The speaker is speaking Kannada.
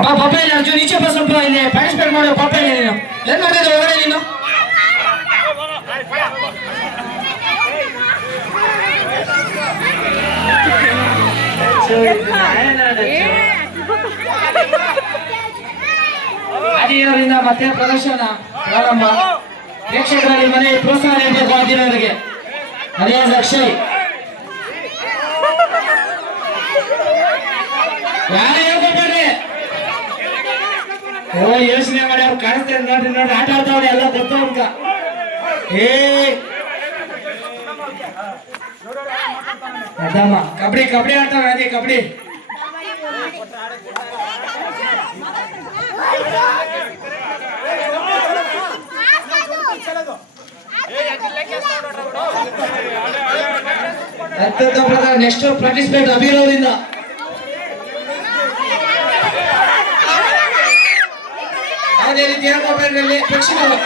ಅಪ್ಪ ಇಲ್ಲ ಅರ್ಜುನ್ ಈಚೆ ಬಸ್ ಸ್ವಲ್ಪ ಇಲ್ಲಿ. ಪಾರ್ಟಿಸಿಪೇಟ್ ಮಾಡೋ ಇಲ್ಲ ನೀನು. ಏನ್ ಮಾಡಿದ್ರೆ ಹೊರಗಡೆ ನೀನು? ಅದಿಯವರಿಂದ ಮತ್ತೆ ಪ್ರದರ್ಶನ ಪ್ರಾರಂಭ. ಪ್ರೇಕ್ಷಕರಲ್ಲಿ ಮನೆ ಪ್ರೋತ್ಸಾಹ ನೀಡಬೇಕು ಆದಿರವರಿಗೆ ಅದೇ ಅಕ್ಷಯ್ ಯಾರು ಓ ಯೋಚನೆ ಮಾಡಿ ಅವ್ರು ಕಾಣಿಸ್ತೇನೆ ನೋಡ್ರಿ ನೋಡ್ರಿ, ಆಟ ಆಡ್ತಾವ್ರೆ ಎಲ್ಲ ಗೊತ್ತು ಅವ್ಕ ಏ. ಅದಮ್ಮ ಕಬಡ್ಡಿ ಕಬಡ್ಡಿ ಆಡ್ತಾವೆ ಅದೇ ಪ್ರಧಾನ ನೆಕ್ಸ್ಟ್ ಪಾರ್ಟಿಸಿಪೇಟ್ ಅಭಿನವರಿಂದ ಯಾವುದೇ ರೀತಿ ಹೇಳ್ಕೊಬೇಡ್ರಿ ಇಲ್ಲಿ ಪ್ರೇಕ್ಷಕರು